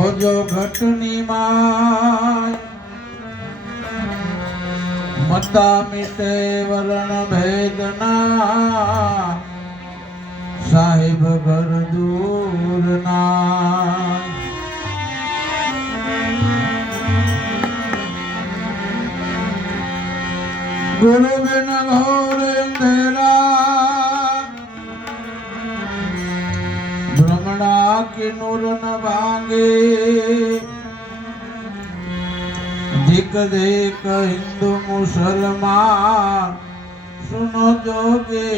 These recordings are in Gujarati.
હોજો ઘટની માય. મતા મિટે વરણ ભેદના સાહેબ ઘર દૂરના ગુરુ ભ્રમણા કે નૂર ન ભાંગે. ધીક દેક હિન્દુ મુસલમાન સુનો જોગે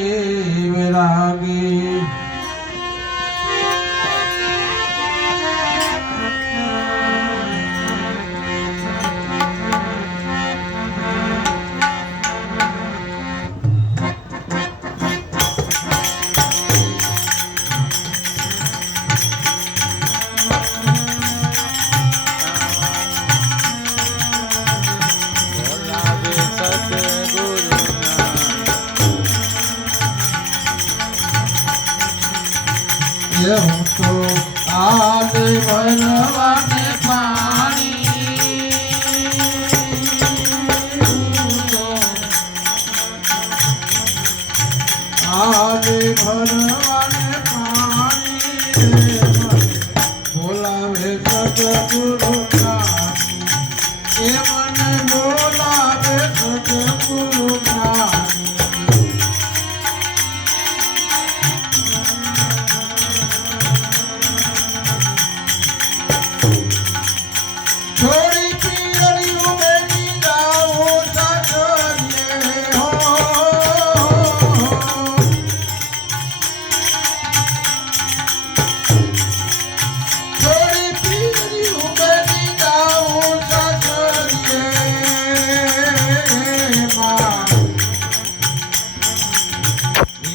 વિરાગી. હું તો આલે ભરવાને પાણી. આલે ભરવાને પાણી બોલાવે સદગુરુ જ્ઞાની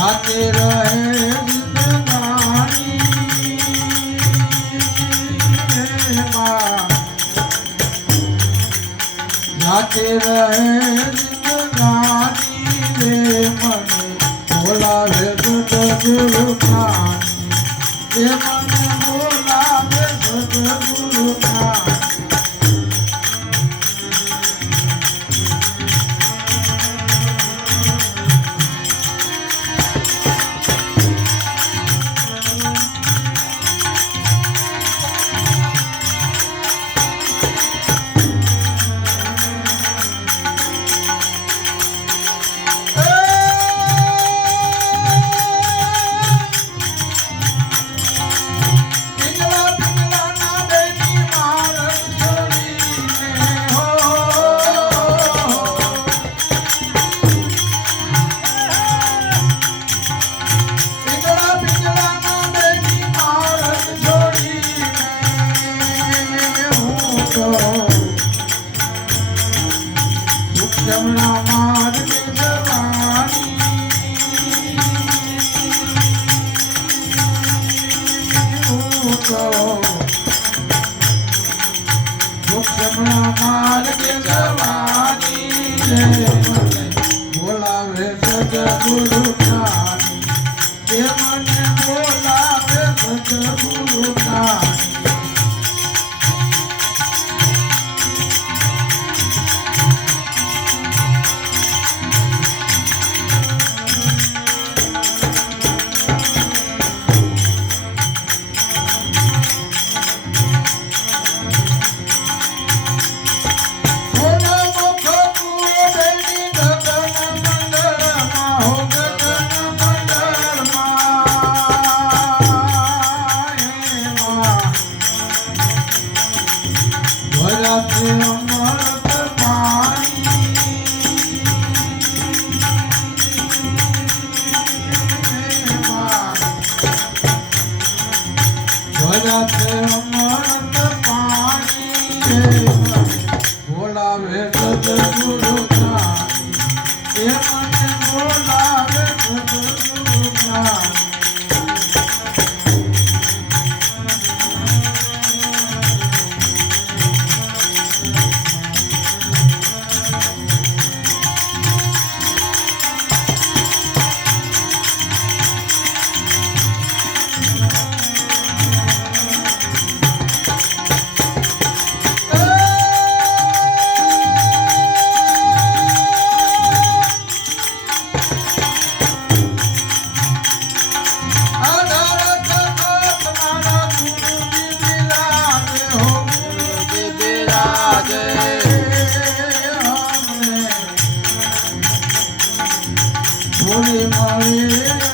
જાતે રહે જાતે રહે જિંદગાની રે મને બોલાવે સદગુરુ ખાની એ તો સુખમણા માર્ગે જવાની મને બોલાવે સદગુરુ જ્ઞાની એ મને রাখে আমার ওরে মায়ের